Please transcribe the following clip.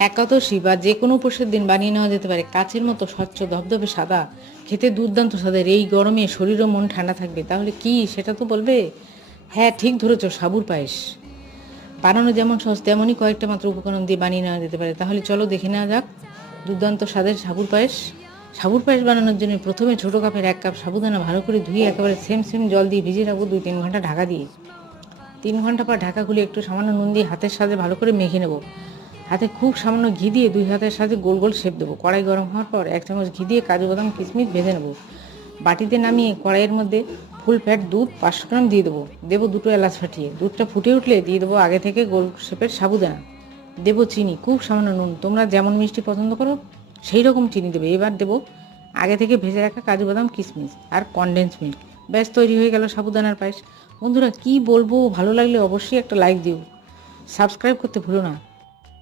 একাদশী বা যে কোনো উপসের দিন বানিয়ে নেওয়া যেতে পারে। কাচের মতো স্বচ্ছ, ধবধবে সাদা, খেতে দুর্দান্ত স্বাদের। এই গরমে শরীর ও মন ঠান্ডা থাকবে। তাহলে কি? সেটা তো বলবে? হ্যাঁ ঠিক ধরেছ, সাবুর পায়েস। বানানো যেমন সহজ, তেমনই কয়েকটা মাত্র উপকরণ দিয়ে বানিয়ে নেওয়া যেতে পারে। তাহলে চলো দেখে নেওয়া যাক। দুর্দান্ত স্বাদের সাবুর পায়েস। সাবুর পায়েস বানানোর জন্য প্রথমে ছোটো কাপের এক কাপ সাবুদানা ভালো করে ধুয়ে একেবারে সেম সেম জল দিয়ে ভিজিয়ে রাখব দুই তিন ঘণ্টা ঢাকা দিয়ে। তিন ঘণ্টা পর ঢাকা খুলে একটু সামান্য নুন দিয়ে হাতের সাথে ভালো করে মেখে নেব। হাতে খুব সামান্য ঘি দিয়ে দুই হাতের সাথে গোল গোল শেপ দেবো। কড়াই গরম হওয়ার পর এক চামচ ঘি দিয়ে কাজু বাদাম, কিশমিশ ভেজে নেব। বাটিতে নামিয়ে কড়াইয়ের মধ্যে ফুল ফ্যাট দুধ পাঁচশো গ্রাম দিয়ে দেবো। দেবো দুটো এলাচ ফাটিয়ে। দুধটা ফুটে উঠলে দিয়ে দেবো আগে থেকে গোল শেপের সাবুদানা। দেবো চিনি, খুব সামান্য নুন। তোমরা যেমন মিষ্টি পছন্দ করো, সেই রকম চিনি দেবে। এবার দেবো আগে থেকে ভেজে রাখা কাজু বাদাম, কিশমিশ আর কনডেন্স মিল্ক ব্যাস, তৈরি হয়ে গেল সাবুদানার পায়েস। বন্ধুরা, কি বলব? ভালো লাগলে অবশ্যই একটা লাইক দিও। সাবস্ক্রাইব করতে ভুলো না।